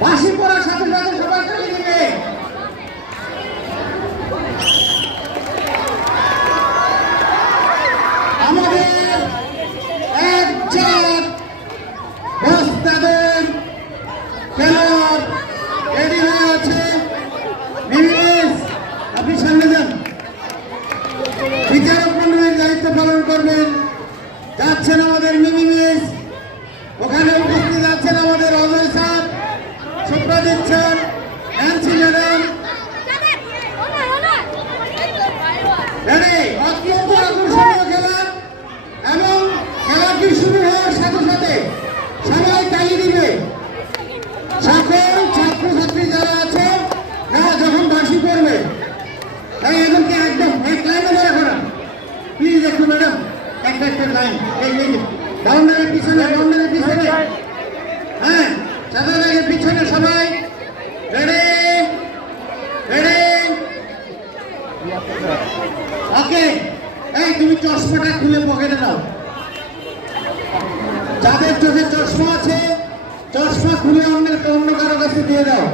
বাসি পড়ার সাথে সাথে সবাই তালি দিবে আমাদের এক চার বস্তাদের খেলোয়াড় রেডি হয়ে আছে মিমিস আপনি সামনে যান বিচারক মন্ডলীর দায়িত্ব পালন করবেন যাচ্ছেন আমাদের মিনিমিস ওখানে উপস্থিত আছেন আমাদের Ajay sir Supradip sir Nancy madam ready অত্যন্ত আকর্ষণীয় খেলা এবং খেলাটি শুরু হওয়ার সাথে সবাই তালি দিবে। সকল ছাত্রছাত্রী যারা আছে, তারা যখন বাসি করবে তাই এদেরকে একদম এক লাইনে ধরে করা প্লিজ একটু ম্যাডাম, একটা একটা লাইন। এই পিছনে, বাউন্ডারির পিছনে। হ্যাঁ সাদা পিছনে সবাই। রেডি রেডি ওকে এই তুমি চশমাটা খুলে পকেটে দাও। যাদের চোখে চশমা আছে, চশমা খুলে অন্যের অন্য কারও কাছে দিয়ে দাও।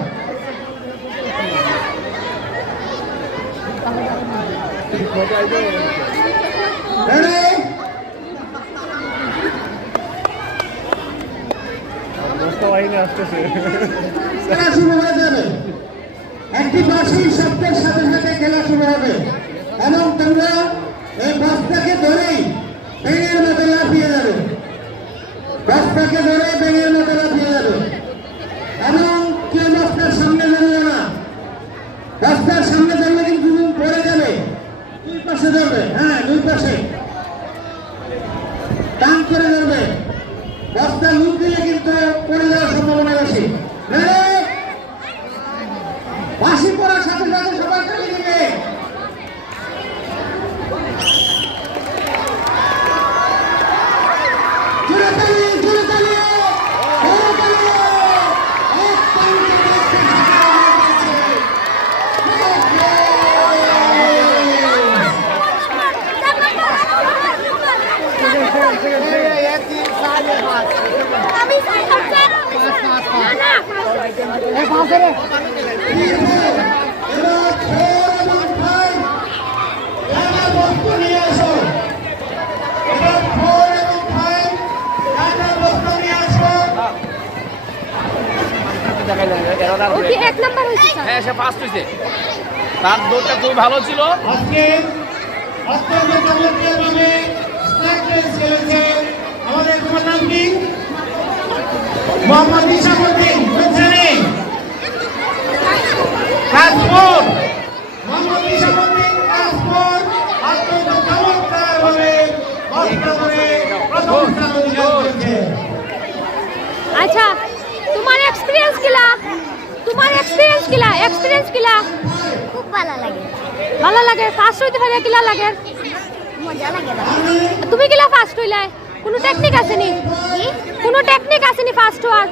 খেলা শুরু হয়ে যাবে। একটি সাথে খেলা শুরু হবে। এবং তোমরা এই যাবে বস্তাকে ধরে ব্যাঙের মতো লাফিয়ে যাবে এবং কেউ রাস্তার সামনে দাঁড়িয়ে না। রাস্তার সামনে দাঁড়িয়ে কিন্তু পড়ে যাবে। দুই পাশে ধরবে। হ্যাঁ দুই পাশে। টান করে ধরবে। রাস্তা লুট হ্যাঁ সে ফার্স্ট হয়েছে। তার দৌড়টা খুবই ভালো ছিল। আজকে অত্যন্ত আমাদের তোমার নাম কি? Mohammad Nizamuddin বুঝছেনি class four Mohammad Nizamuddin class four অত্যন্ত চমৎকারভাবে কষ্ট করে প্রথম স্থান অধিকার করেছে। আচ্ছা তোমার এক্সপিরিয়েন্স কিলা তোমার এক্সপিরিয়েন্স কিলা এক্সপিরিয়েন্স কিলা খুব ভালো লাগে। ভালো লাগে? ফার্স্ট হইতে পারে কিলা লাগে মজা লাগে। তুমি কিলা ফার্স্ট হইলে কোনো টেকনিক আসেনি। কোনো টেকনিক আসেনি ফাস্ট হওয়ার।